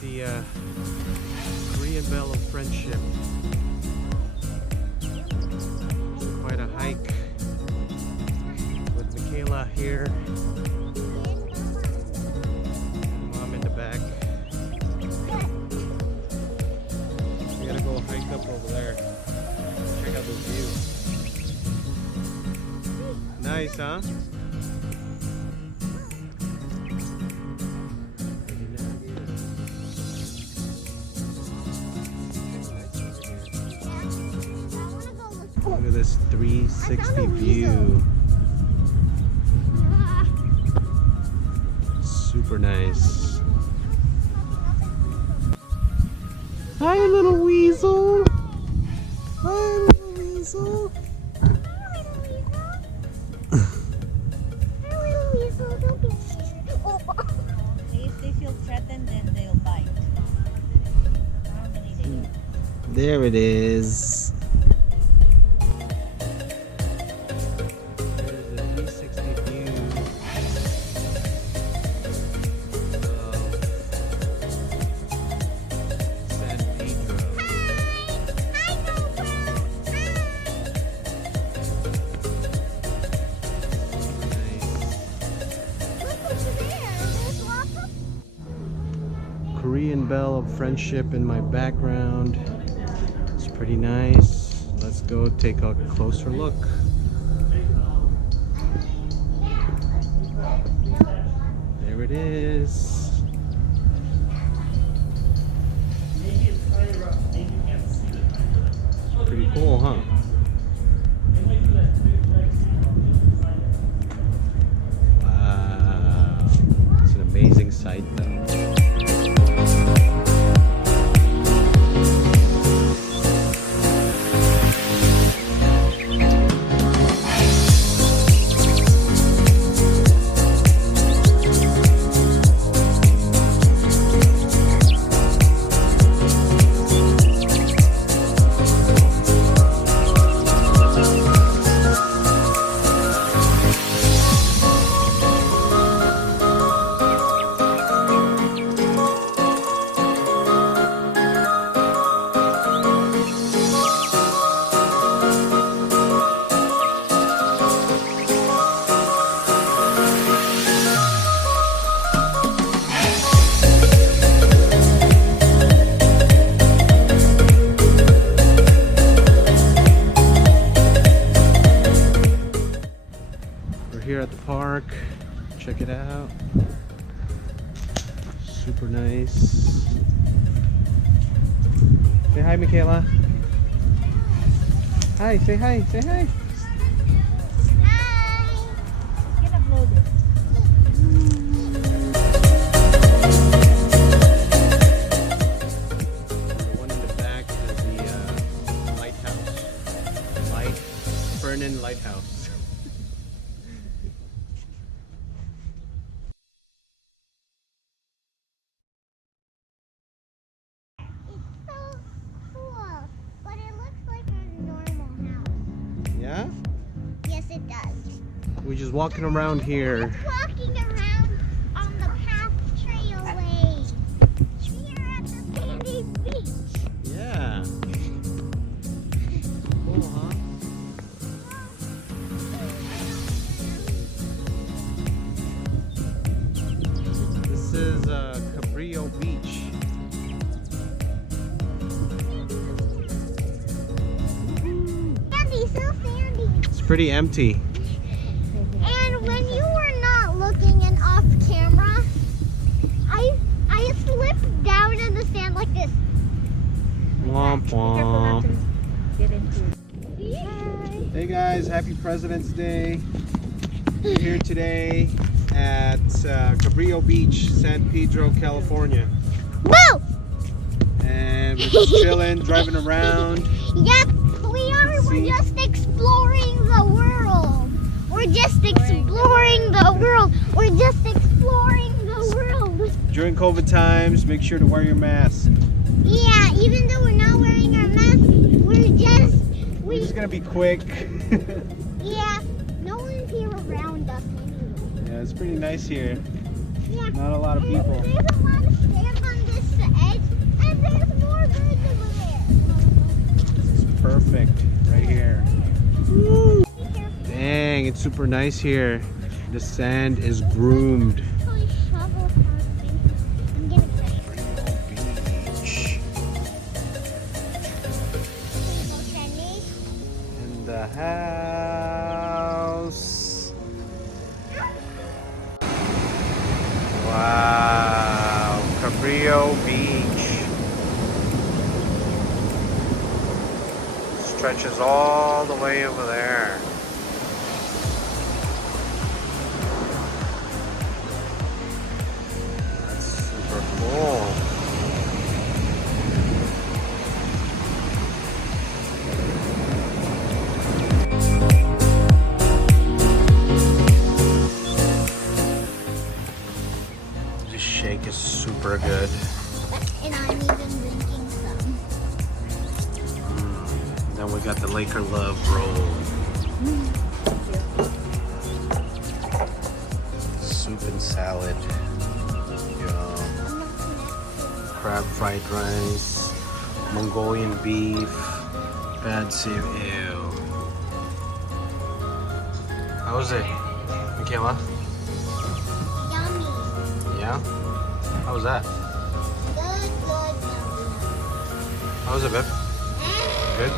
The Korean Bell of Friendship. Quite a hike with Michaela here. Mom in the back. We gotta go hike up over there. Check out this view. Nice, huh? Look at this 360 view. Super nice. Hi, little weasel. Hi, little weasel. If they feel threatened, then they'll bite. Normally they do. There it is. There's the 360 view of San Pedro. Korean Bell of Friendship in my background. It's pretty nice. Let's go take a closer look. There it is. Pretty cool, huh? Wow. It's an amazing sight though. Here at the park, check it out. Super nice. Say hi, Michaela. Hi, say hi, say hi. Hi! Get uploaded. The one in the back is the lighthouse. Fermin Lighthouse. Yeah? Yes, it does. We're just walking around here. Just walking around on the path trailway here at the sandy beach. Yeah. Cool, huh? This is Cabrillo Beach. Sandy, so sandy. It's pretty empty. And when you were not looking and off camera, I slipped down in the sand like this. Womp womp. Get into it. Hey guys, happy President's Day. We're here today at Cabrillo Beach, San Pedro, California. Whoa! And we're just chilling, driving around. Yep, we are. We're just exploring the world. We're just exploring the world. We're just exploring the world. During COVID times, make sure to wear your mask. Yeah, even though we're not wearing our mask, we're just gonna be quick. Yeah, no one's here around us anyway. Yeah, it's pretty nice here. Yeah. Not a lot of people. There's a lot of sand on this more birds over there. It's perfect right here. Be careful. Dang, it's super nice here. The sand is groomed. Holy shovel parking. I'm getting ready. Beach. Sandy. In the house. Wow, Cabrillo Beach. Stretches all the way over there. That's super cool. This shake is super good. And I'm even drinking some. Then we got the Laker Love roll. Soup and salad. Yum. Crab fried rice. Mongolian beef. Bad soup. Ew. How was it, Michaela? Yummy. Yeah? How was that? Good, good, yummy. How was it, babe? Good?